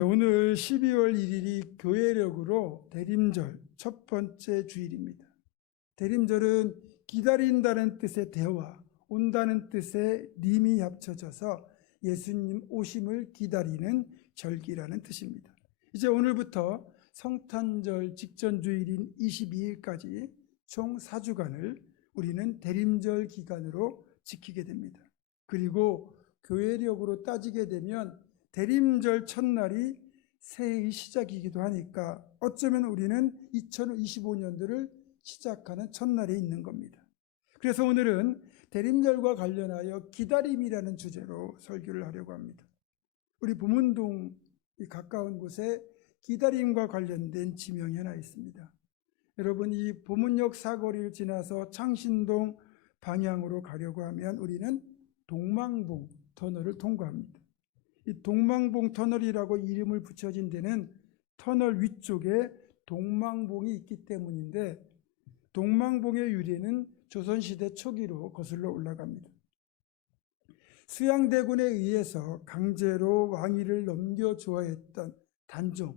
오늘 12월 1일이 교회력으로 대림절 첫 번째 주일입니다. 대림절은 기다린다는 뜻의 대화, 온다는 뜻의 림이 합쳐져서 예수님 오심을 기다리는 절기라는 뜻입니다. 이제 오늘부터 성탄절 직전 주일인 22일까지 총 4주간을 우리는 대림절 기간으로 지키게 됩니다. 그리고 교회력으로 따지게 되면 대림절 첫날이 새해의 시작이기도 하니까 어쩌면 우리는 2025년도를 시작하는 첫날에 있는 겁니다. 그래서 오늘은 대림절과 관련하여 기다림이라는 주제로 설교를 하려고 합니다. 우리 보문동 가까운 곳에 기다림과 관련된 지명이 하나 있습니다. 여러분, 이 보문역 사거리를 지나서 창신동 방향으로 가려고 하면 우리는 동망봉 터널을 통과합니다. 이 동망봉 터널이라고 이름을 붙여진 데는 터널 위쪽에 동망봉이 있기 때문인데, 동망봉의 유래는 조선시대 초기로 거슬러 올라갑니다. 수양대군에 의해서 강제로 왕위를 넘겨줘야 했던 단종,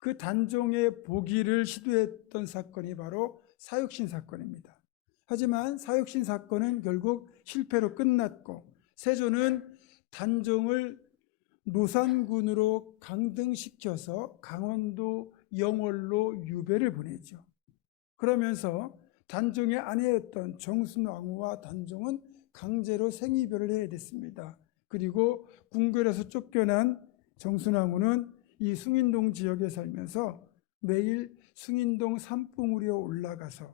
그 단종의 복위를 시도했던 사건이 바로 사육신 사건입니다. 하지만 사육신 사건은 결국 실패로 끝났고, 세조는 단종을 노산군으로 강등시켜서 강원도 영월로 유배를 보내죠. 그러면서 단종의 아내였던 정순왕후와 단종은 강제로 생이별을 해야 됐습니다. 그리고 궁궐에서 쫓겨난 정순왕후는 이 숭인동 지역에 살면서 매일 숭인동 산봉우리에 올라가서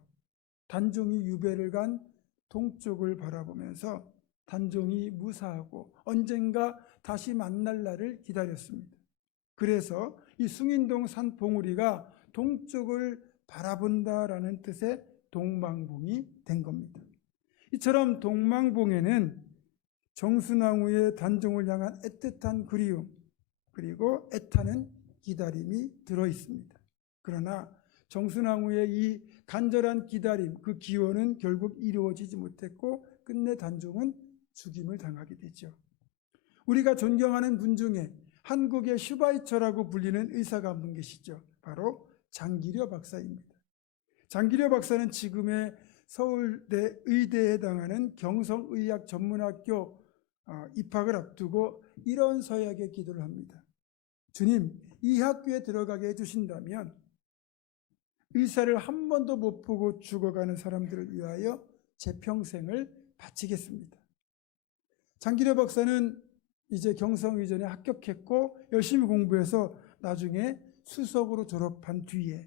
단종이 유배를 간 동쪽을 바라보면서 단종이 무사하고 언젠가 다시 만날 날을 기다렸습니다. 그래서 이 숭인동 산봉우리가 동쪽을 바라본다라는 뜻의 동망봉이 된 겁니다. 이처럼 동망봉에는 정순왕후의 단종을 향한 애틋한 그리움, 그리고 애타는 기다림이 들어 있습니다. 그러나 정순왕후의 이 간절한 기다림, 그 기원은 결국 이루어지지 못했고 끝내 단종은 죽임을 당하게 되죠. 우리가 존경하는 분 중에 한국의 슈바이처라고 불리는 의사가 한 분 계시죠. 바로 장기려 박사입니다. 장기려 박사는 지금의 서울대 의대에 해당하는 경성의학전문학교 입학을 앞두고 이런 서약의 기도를 합니다. 주님, 이 학교에 들어가게 해주신다면 의사를 한 번도 못 보고 죽어가는 사람들을 위하여 제 평생을 바치겠습니다. 장기려 박사는 이제 경성의전에 합격했고 열심히 공부해서 나중에 수석으로 졸업한 뒤에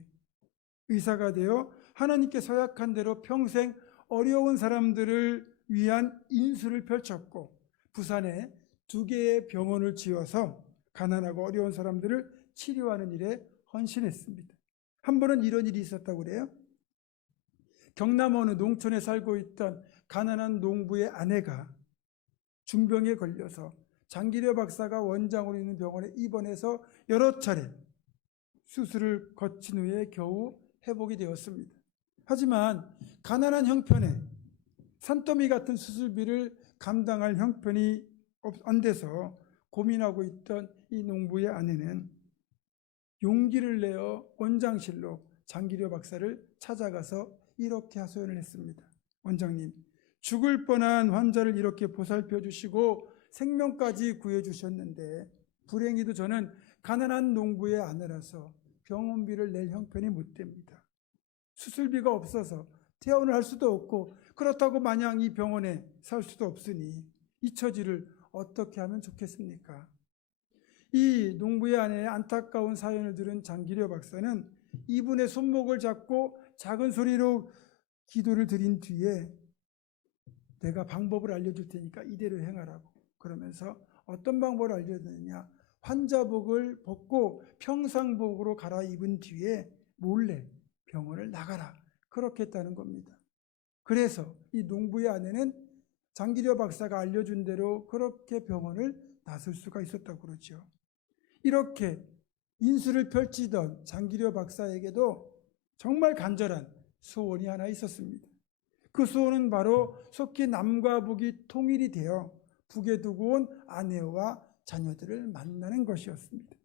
의사가 되어 하나님께 서약한 대로 평생 어려운 사람들을 위한 인수를 펼쳤고 부산에 2개의 병원을 지어서 가난하고 어려운 사람들을 치료하는 일에 헌신했습니다. 한 번은 이런 일이 있었다고 그래요. 경남 어느 농촌에 살고 있던 가난한 농부의 아내가 중병에 걸려서 장기려 박사가 원장으로 있는 병원에 입원해서 여러 차례 수술을 거친 후에 겨우 회복이 되었습니다. 하지만 가난한 형편에 산더미 같은 수술비를 감당할 형편이 안 돼서 고민하고 있던 이 농부의 아내는 용기를 내어 원장실로 장기려 박사를 찾아가서 이렇게 하소연을 했습니다. 원장님, 죽을 뻔한 환자를 이렇게 보살펴 주시고 생명까지 구해주셨는데 불행히도 저는 가난한 농부의 아내라서 병원비를 낼 형편이 못 됩니다. 수술비가 없어서 퇴원을 할 수도 없고 그렇다고 마냥 이 병원에 살 수도 없으니 이 처지를 어떻게 하면 좋겠습니까? 이 농부의 아내의 안타까운 사연을 들은 장기려 박사는 이분의 손목을 잡고 작은 소리로 기도를 드린 뒤에 내가 방법을 알려줄 테니까 이대로 행하라고 그러면서 어떤 방법을 알려드느냐, 환자복을 벗고 평상복으로 갈아입은 뒤에 몰래 병원을 나가라, 그렇게 했다는 겁니다. 그래서 이 농부의 아내는 장기려 박사가 알려준 대로 그렇게 병원을 나설 수가 있었다고 그러죠. 이렇게 인수를 펼치던 장기려 박사에게도 정말 간절한 소원이 하나 있었습니다. 그 소원은 바로 속히 남과 북이 통일이 되어 북에 두고 온 아내와 자녀들을 만나는 것이었습니다.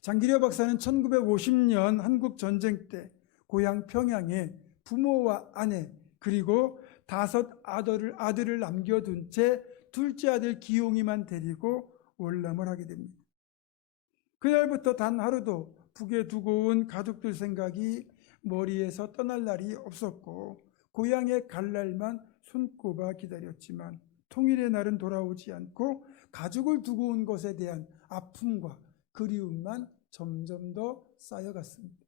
장기려 박사는 1950년 한국 전쟁 때 고향 평양에 부모와 아내 그리고 5 아들을 남겨둔 채 둘째 아들 기용이만 데리고 월남을 하게 됩니다. 그날부터 단 하루도 북에 두고 온 가족들 생각이 머리에서 떠날 날이 없었고 고향에 갈 날만 손꼽아 기다렸지만 통일의 날은 돌아오지 않고 가족을 두고 온 것에 대한 아픔과 그리움만 점점 더 쌓여갔습니다.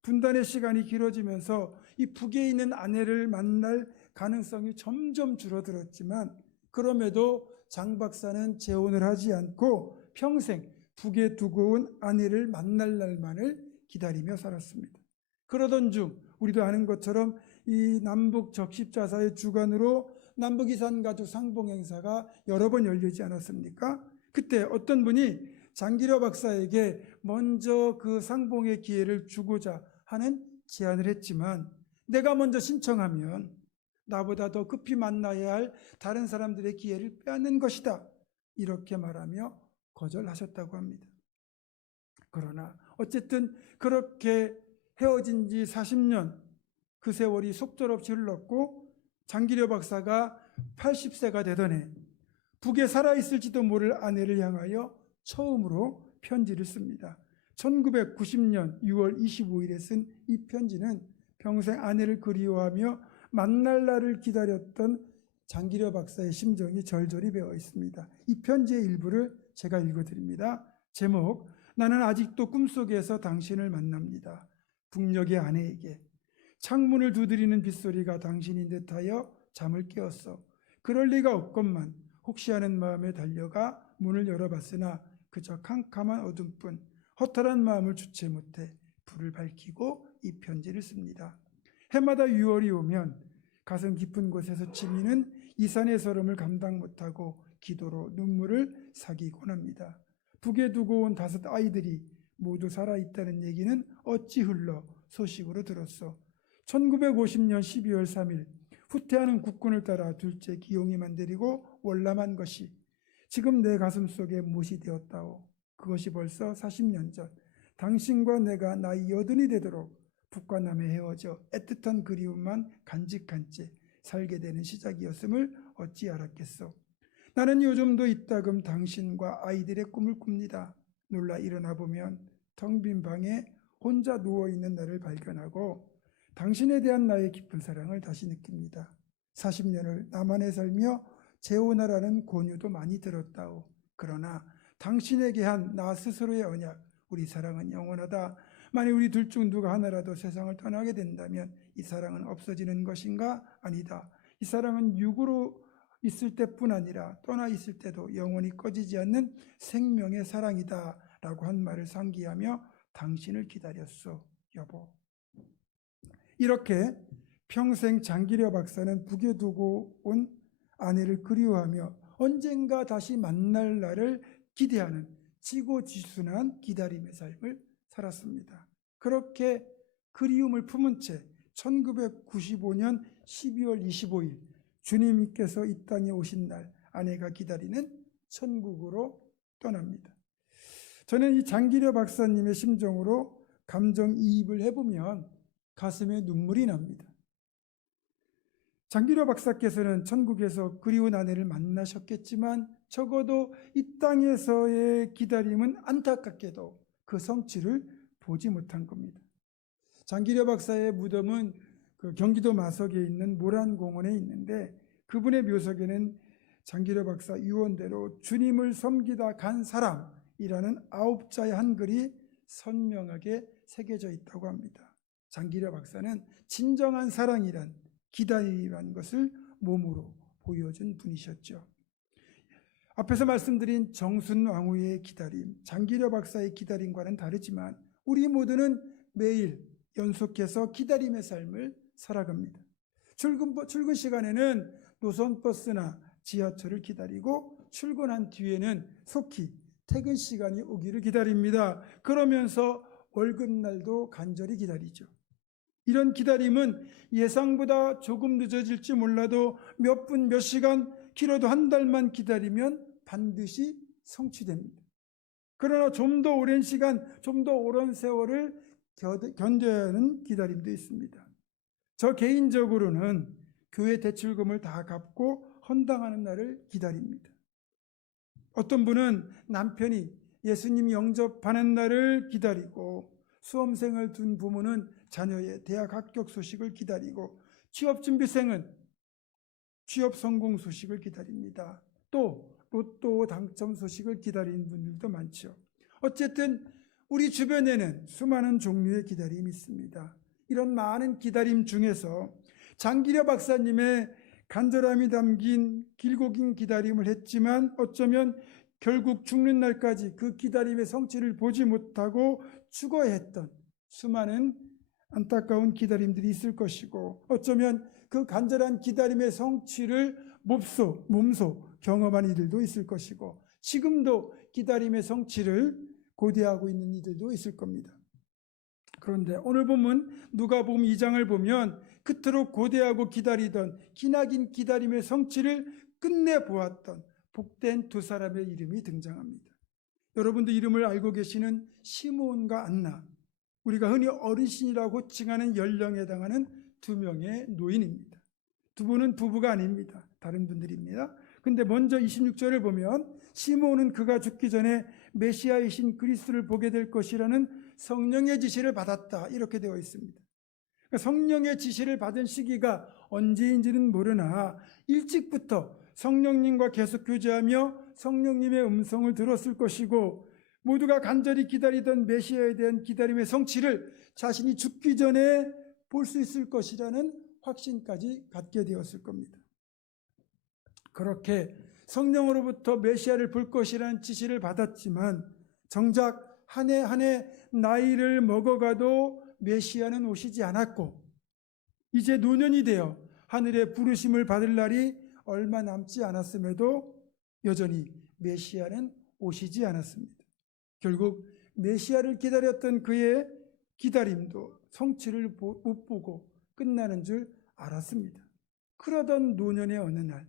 분단의 시간이 길어지면서 이 북에 있는 아내를 만날 가능성이 점점 줄어들었지만 그럼에도 장 박사는 재혼을 하지 않고 평생 북에 두고 온 아내를 만날 날만을 기다리며 살았습니다. 그러던 중 우리도 아는 것처럼 이 남북 적십자사의 주관으로 남북이산 가족 상봉 행사가 여러 번 열리지 않았습니까? 그때 어떤 분이 장기려 박사에게 먼저 그 상봉의 기회를 주고자 하는 제안을 했지만 내가 먼저 신청하면 나보다 더 급히 만나야 할 다른 사람들의 기회를 빼앗는 것이다. 이렇게 말하며 거절하셨다고 합니다. 그러나 어쨌든 그렇게 헤어진 지 40년 그 세월이 속절없이 흘렀고 장기려 박사가 80세가 되던 해 북에 살아있을지도 모를 아내를 향하여 처음으로 편지를 씁니다. 1990년 6월 25일에 쓴 이 편지는 평생 아내를 그리워하며 만날 날을 기다렸던 장기려 박사의 심정이 절절히 배어 있습니다. 이 편지의 일부를 제가 읽어드립니다. 제목, 나는 아직도 꿈속에서 당신을 만납니다. 북녘의 아내에게. 창문을 두드리는 빗소리가 당신인 듯하여 잠을 깨웠어. 그럴 리가 없건만 혹시 하는 마음에 달려가 문을 열어봤으나 그저 캄캄한 어둠뿐. 허탈한 마음을 주체 못해 불을 밝히고 이 편지를 씁니다. 해마다 6월이 오면 가슴 깊은 곳에서 치미는 이산의 서름을 감당 못하고 기도로 눈물을 사기곤 합니다. 북에 두고 온 5 아이들이 모두 살아있다는 얘기는 어찌 흘러 소식으로 들었어. 1950년 12월 3일 후퇴하는 국군을 따라 둘째 기용이만 데리고 월남한 것이 지금 내 가슴 속에 못이 되었다오. 그것이 벌써 40년 전 당신과 내가 나이 80이 되도록 북과 남에 헤어져 애틋한 그리움만 간직한 채 살게 되는 시작이었음을 어찌 알았겠소. 나는 요즘도 이따금 당신과 아이들의 꿈을 꿉니다. 놀라 일어나 보면 텅 빈 방에 혼자 누워있는 나를 발견하고 당신에 대한 나의 깊은 사랑을 다시 느낍니다. 40년을 나만에 살며 재혼하라는 권유도 많이 들었다오. 그러나 당신에게 한 나 스스로의 언약, 우리 사랑은 영원하다. 만일 우리 둘 중 누가 하나라도 세상을 떠나게 된다면 이 사랑은 없어지는 것인가? 아니다. 이 사랑은 육으로 있을 때뿐 아니라 떠나 있을 때도 영원히 꺼지지 않는 생명의 사랑이다. 라고 한 말을 상기하며 당신을 기다렸소, 여보. 이렇게 평생 장기려 박사는 북에 두고 온 아내를 그리워하며 언젠가 다시 만날 날을 기대하는 지고지순한 기다림의 삶을 살았습니다. 그렇게 그리움을 품은 채 1995년 12월 25일 주님께서 이 땅에 오신 날 아내가 기다리는 천국으로 떠납니다. 저는 이 장기려 박사님의 심정으로 감정이입을 해보면 가슴에 눈물이 납니다. 장기려 박사께서는 천국에서 그리운 아내를 만나셨겠지만 적어도 이 땅에서의 기다림은 안타깝게도 그 성취를 보지 못한 겁니다. 장기려 박사의 무덤은 그 경기도 마석에 있는 모란공원에 있는데 그분의 묘석에는 장기려 박사 유언대로 주님을 섬기다 간 사람이라는 9자의 한글이 선명하게 새겨져 있다고 합니다. 장기려 박사는 진정한 사랑이란 기다림이란 것을 몸으로 보여준 분이셨죠. 앞에서 말씀드린 정순왕후의 기다림, 장기려 박사의 기다림과는 다르지만 우리 모두는 매일 연속해서 기다림의 삶을 살아갑니다. 출근 시간에는 노선버스나 지하철을 기다리고 출근한 뒤에는 속히 퇴근 시간이 오기를 기다립니다. 그러면서 월급날도 간절히 기다리죠. 이런 기다림은 예상보다 조금 늦어질지 몰라도 몇 분, 몇 시간, 길어도 한 달만 기다리면 반드시 성취됩니다. 그러나 좀 더 오랜 시간, 좀 더 오랜 세월을 견뎌야 하는 기다림도 있습니다. 저 개인적으로는 교회 대출금을 다 갚고 헌당하는 날을 기다립니다. 어떤 분은 남편이 예수님 영접하는 날을 기다리고, 수험생을 둔 부모는 자녀의 대학 합격 소식을 기다리고, 취업준비생은 취업 성공 소식을 기다립니다. 또 로또 당첨 소식을 기다리는 분들도 많죠. 어쨌든 우리 주변에는 수많은 종류의 기다림이 있습니다. 이런 많은 기다림 중에서 장기려 박사님의 간절함이 담긴 길고 긴 기다림을 했지만 어쩌면 결국 죽는 날까지 그 기다림의 성취를 보지 못하고 죽어야 했던 수많은 안타까운 기다림들이 있을 것이고, 어쩌면 그 간절한 기다림의 성취를 몸소 경험한 이들도 있을 것이고, 지금도 기다림의 성취를 고대하고 있는 이들도 있을 겁니다. 그런데 오늘 본문 누가복음 2장을 보면 그토록 고대하고 기다리던 기나긴 기다림의 성취를 끝내 보았던 복된 두 사람의 이름이 등장합니다. 여러분도 이름을 알고 계시는 시므온과 안나, 우리가 흔히 어르신이라고 칭하는 연령에 해당하는 두 명의 노인입니다. 두 분은 부부가 아닙니다. 다른 분들입니다. 근데 먼저 26절을 보면 시므온은 그가 죽기 전에 메시아이신 그리스도를 보게 될 것이라는 성령의 지시를 받았다, 이렇게 되어 있습니다. 성령의 지시를 받은 시기가 언제인지는 모르나 일찍부터 성령님과 계속 교제하며 성령님의 음성을 들었을 것이고, 모두가 간절히 기다리던 메시아에 대한 기다림의 성취를 자신이 죽기 전에 볼 수 있을 것이라는 확신까지 갖게 되었을 겁니다. 그렇게 성령으로부터 메시아를 볼 것이라는 지시를 받았지만 정작 한 해 한 해 나이를 먹어가도 메시아는 오시지 않았고, 이제 노년이 되어 하늘의 부르심을 받을 날이 얼마 남지 않았음에도 여전히 메시아는 오시지 않았습니다. 결국 메시아를 기다렸던 그의 기다림도 성취를 못 보고 끝나는 줄 알았습니다. 그러던 노년의 어느 날,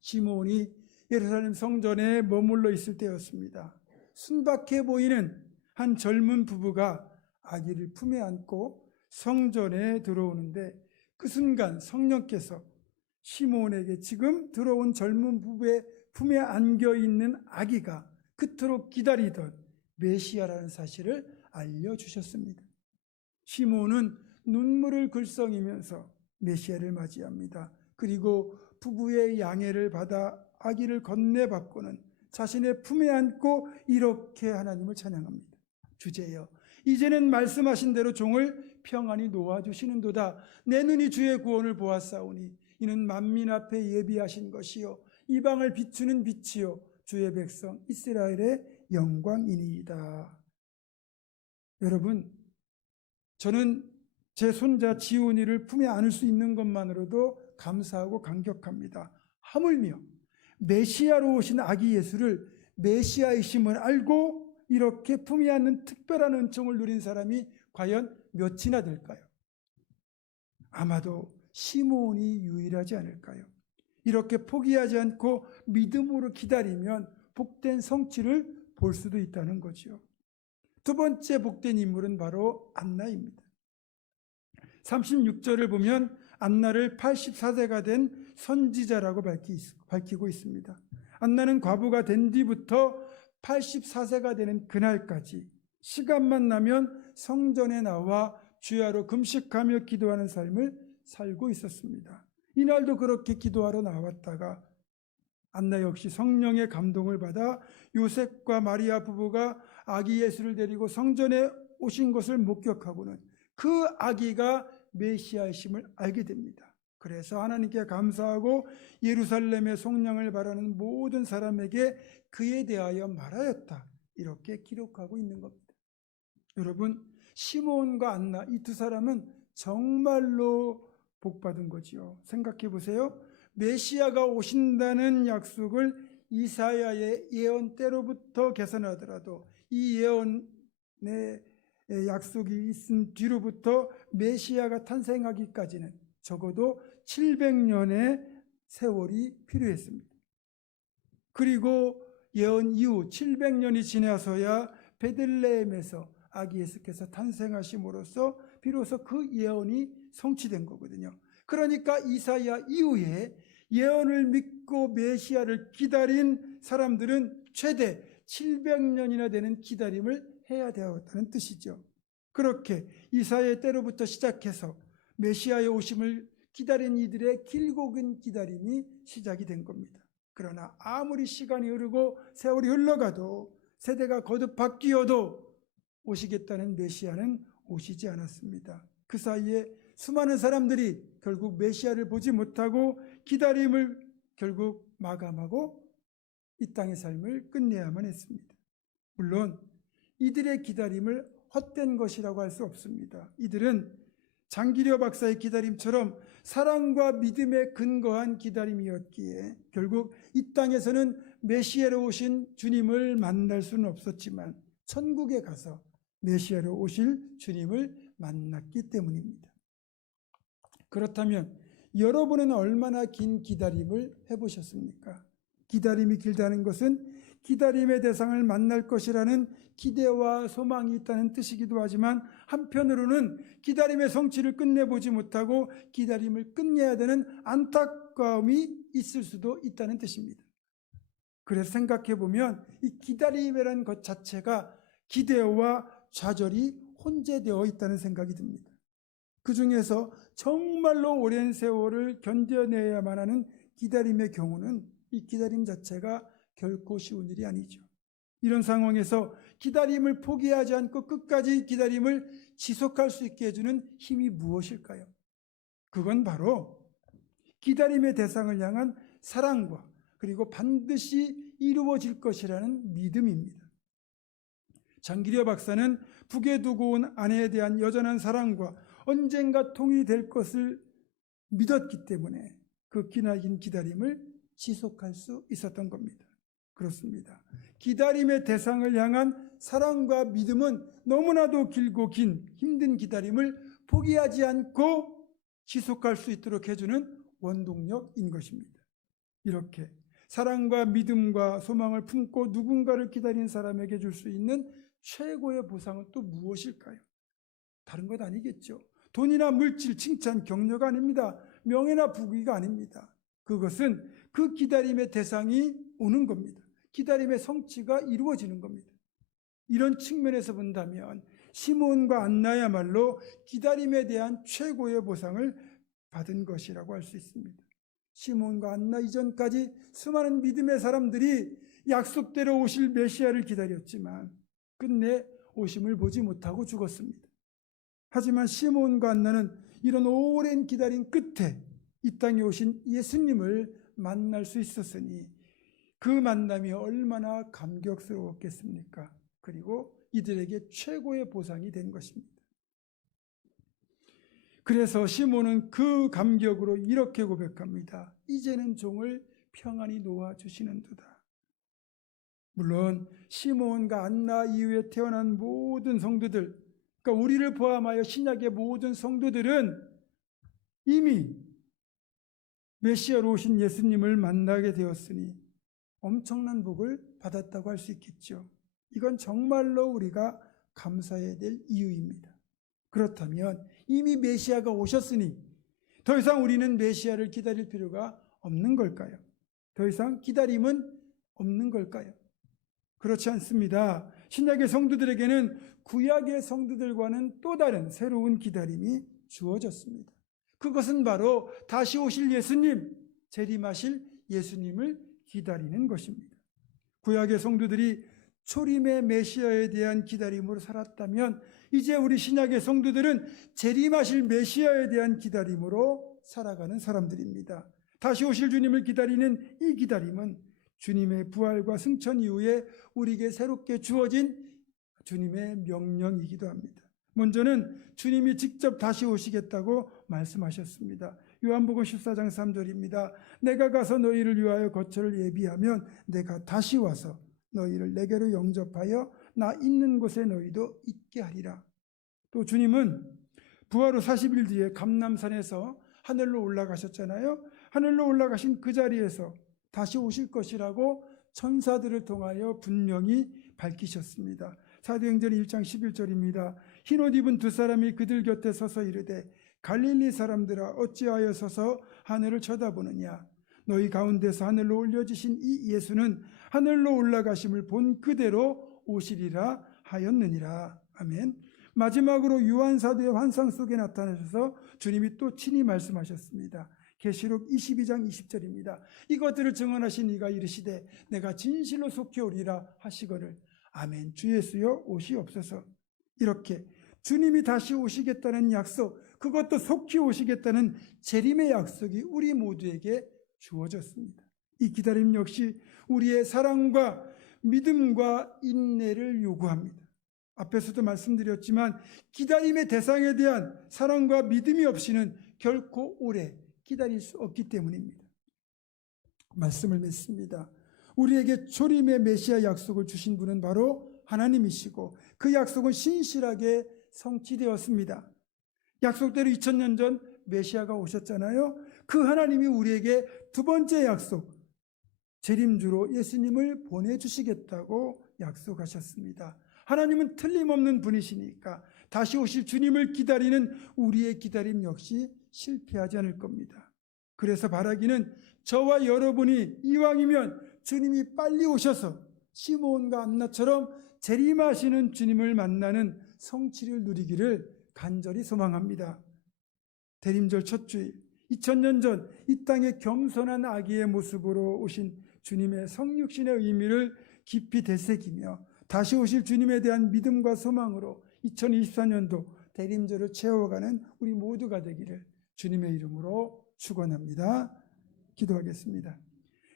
시므온이 예루살렘 성전에 머물러 있을 때였습니다. 순박해 보이는 한 젊은 부부가 아기를 품에 안고 성전에 들어오는데, 그 순간 성령께서 시므온에게 지금 들어온 젊은 부부의 품에 안겨 있는 아기가 그토록 기다리던 메시아라는 사실을 알려주셨습니다. 시므온은 눈물을 글썽이면서 메시아를 맞이합니다. 그리고 부부의 양해를 받아 아기를 건네받고는 자신의 품에 안고 이렇게 하나님을 찬양합니다. 주제여, 이제는 말씀하신 대로 종을 평안히 놓아주시는도다. 내 눈이 주의 구원을 보았사오니 이는 만민 앞에 예비하신 것이요 이방을 비추는 빛이요 주의 백성 이스라엘의 영광이니이다. 여러분, 저는 제 손자 지온이를 품에 안을 수 있는 것만으로도 감사하고 감격합니다. 하물며 메시아로 오신 아기 예수를 메시아이심을 알고 이렇게 품에 안는 특별한 은총을 누린 사람이 과연 몇이나 될까요? 아마도 시므온이 유일하지 않을까요? 이렇게 포기하지 않고 믿음으로 기다리면 복된 성취를 볼 수도 있다는 거죠. 두 번째 복된 인물은 바로 안나입니다. 36절을 보면 안나를 84세가 된 선지자라고 밝히고 있습니다. 안나는 과부가 된 뒤부터 84세가 되는 그날까지 시간만 나면 성전에 나와 주야로 금식하며 기도하는 삶을 살고 있었습니다. 이날도 그렇게 기도하러 나왔다가 안나 역시 성령의 감동을 받아 요셉과 마리아 부부가 아기 예수를 데리고 성전에 오신 것을 목격하고는 그 아기가 메시아이심을 알게 됩니다. 그래서 하나님께 감사하고 예루살렘의 속량을 바라는 모든 사람에게 그에 대하여 말하였다, 이렇게 기록하고 있는 겁니다. 여러분, 시므온과 안나, 이 두 사람은 정말로 복받은 거지요. 생각해 보세요. 메시아가 오신다는 약속을 이사야의 예언 때로부터 계산하더라도 이 예언의 약속이 있은 뒤로부터 메시아가 탄생하기까지는 적어도 700년의 세월이 필요했습니다. 그리고 예언 이후 700년이 지나서야 베들레헴에서 아기 예수께서 탄생하심으로써 비로소 그 예언이 성취된 거거든요. 그러니까 이사야 이후에 예언을 믿고 메시아를 기다린 사람들은 최대 700년이나 되는 기다림을 해야 되었다는 뜻이죠. 그렇게 이사야의 때로부터 시작해서 메시아의 오심을 기다린 이들의 길고 긴 기다림이 시작이 된 겁니다. 그러나 아무리 시간이 흐르고 세월이 흘러가도 세대가 거듭 바뀌어도 오시겠다는 메시아는 오시지 않았습니다. 그 사이에 수많은 사람들이 결국 메시아를 보지 못하고 기다림을 결국 마감하고 이 땅의 삶을 끝내야만 했습니다. 물론 이들의 기다림을 헛된 것이라고 할 수 없습니다. 이들은 장기려 박사의 기다림처럼 사랑과 믿음에 근거한 기다림이었기에 결국 이 땅에서는 메시아로 오신 주님을 만날 수는 없었지만 천국에 가서 메시아로 오실 주님을 만났기 때문입니다. 그렇다면 여러분은 얼마나 긴 기다림을 해보셨습니까? 기다림이 길다는 것은 기다림의 대상을 만날 것이라는 기대와 소망이 있다는 뜻이기도 하지만 한편으로는 기다림의 성취를 끝내보지 못하고 기다림을 끝내야 되는 안타까움이 있을 수도 있다는 뜻입니다. 그래서 생각해보면 이 기다림이라는 것 자체가 기대와 좌절이 혼재되어 있다는 생각이 듭니다. 그 중에서 정말로 오랜 세월을 견뎌내야만 하는 기다림의 경우는 이 기다림 자체가 결코 쉬운 일이 아니죠. 이런 상황에서 기다림을 포기하지 않고 끝까지 기다림을 지속할 수 있게 해주는 힘이 무엇일까요? 그건 바로 기다림의 대상을 향한 사랑과 그리고 반드시 이루어질 것이라는 믿음입니다. 장기려 박사는 북에 두고 온 아내에 대한 여전한 사랑과 언젠가 통일될 것을 믿었기 때문에 그 기나긴 기다림을 지속할 수 있었던 겁니다. 그렇습니다. 기다림의 대상을 향한 사랑과 믿음은 너무나도 길고 긴 힘든 기다림을 포기하지 않고 지속할 수 있도록 해주는 원동력인 것입니다. 이렇게 사랑과 믿음과 소망을 품고 누군가를 기다린 사람에게 줄 수 있는 최고의 보상은 또 무엇일까요? 다른 것 아니겠죠. 돈이나 물질, 칭찬, 격려가 아닙니다. 명예나 부귀가 아닙니다. 그것은 그 기다림의 대상이 오는 겁니다. 기다림의 성취가 이루어지는 겁니다. 이런 측면에서 본다면 시몬과 안나야말로 기다림에 대한 최고의 보상을 받은 것이라고 할 수 있습니다. 시몬과 안나 이전까지 수많은 믿음의 사람들이 약속대로 오실 메시아를 기다렸지만 끝내 오심을 보지 못하고 죽었습니다. 하지만 시몬과 안나는 이런 오랜 기다림 끝에 이 땅에 오신 예수님을 만날 수 있었으니 그 만남이 얼마나 감격스러웠겠습니까? 그리고 이들에게 최고의 보상이 된 것입니다. 그래서 시몬은 그 감격으로 이렇게 고백합니다. 이제는 종을 평안히 놓아주시는도다. 물론 시몬과 안나 이후에 태어난 모든 성도들, 그러니까 우리를 포함하여 신약의 모든 성도들은 이미 메시아로 오신 예수님을 만나게 되었으니 엄청난 복을 받았다고 할 수 있겠죠. 이건 정말로 우리가 감사해야 될 이유입니다. 그렇다면 이미 메시아가 오셨으니 더 이상 우리는 메시아를 기다릴 필요가 없는 걸까요? 더 이상 기다림은 없는 걸까요? 그렇지 않습니다. 신약의 성도들에게는 구약의 성도들과는 또 다른 새로운 기다림이 주어졌습니다. 그것은 바로 다시 오실 예수님, 재림하실 예수님을 기다리는 것입니다. 구약의 성도들이 초림의 메시아에 대한 기다림으로 살았다면 이제 우리 신약의 성도들은 재림하실 메시아에 대한 기다림으로 살아가는 사람들입니다. 다시 오실 주님을 기다리는 이 기다림은 주님의 부활과 승천 이후에 우리에게 새롭게 주어진 주님의 명령이기도 합니다. 먼저는 주님이 직접 다시 오시겠다고 말씀하셨습니다. 요한복음 14장 3절입니다. 내가 가서 너희를 위하여 거처를 예비하면 내가 다시 와서 너희를 내게로 영접하여 나 있는 곳에 너희도 있게 하리라. 또 주님은 부활 후 40일 뒤에 감람산에서 하늘로 올라가셨잖아요. 하늘로 올라가신 그 자리에서 다시 오실 것이라고 천사들을 통하여 분명히 밝히셨습니다. 사도행전 1장 11절입니다. 흰옷 입은 두 사람이 그들 곁에 서서 이르되 갈릴리 사람들아 어찌하여 서서 하늘을 쳐다보느냐. 너희 가운데서 하늘로 올려지신 이 예수는 하늘로 올라가심을 본 그대로 오시리라 하였느니라. 아멘. 마지막으로 요한 사도의 환상 속에 나타나셔서 주님이 또 친히 말씀하셨습니다. 계시록 22장 20절입니다. 이것들을 증언하신 이가 이르시되 내가 진실로 속히 오리라 하시거늘. 아멘. 주 예수여 오시옵소서. 이렇게 주님이 다시 오시겠다는 약속, 그것도 속히 오시겠다는 재림의 약속이 우리 모두에게 주어졌습니다. 이 기다림 역시 우리의 사랑과 믿음과 인내를 요구합니다. 앞에서도 말씀드렸지만 기다림의 대상에 대한 사랑과 믿음이 없이는 결코 오래 기다릴 수 없기 때문입니다. 말씀을 맺습니다. 우리에게 초림의 메시아 약속을 주신 분은 바로 하나님이시고 그 약속은 신실하게 성취되었습니다. 약속대로 2000년 전 메시아가 오셨잖아요. 그 하나님이 우리에게 두 번째 약속, 재림주로 예수님을 보내주시겠다고 약속하셨습니다. 하나님은 틀림없는 분이시니까 다시 오실 주님을 기다리는 우리의 기다림 역시 실패하지 않을 겁니다. 그래서 바라기는 저와 여러분이 이왕이면 주님이 빨리 오셔서 시므온과 안나처럼 재림하시는 주님을 만나는 성취를 누리기를 간절히 소망합니다. 대림절 첫 주일 2000년 전 이 땅에 겸손한 아기의 모습으로 오신 주님의 성육신의 의미를 깊이 되새기며 다시 오실 주님에 대한 믿음과 소망으로 2024년도 대림절을 채워가는 우리 모두가 되기를 주님의 이름으로 축원합니다. 기도하겠습니다.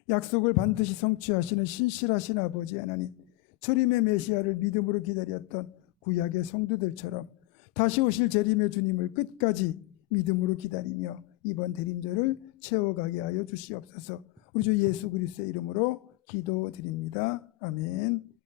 약속을 반드시 성취하시는 신실하신 아버지 하나님, 초림의 메시아를 믿음으로 기다렸던 구약의 성도들처럼 다시 오실 재림의 주님을 끝까지 믿음으로 기다리며 이번 대림절을 채워가게 하여 주시옵소서. 우리 주 예수 그리스도의 이름으로 기도드립니다. 아멘.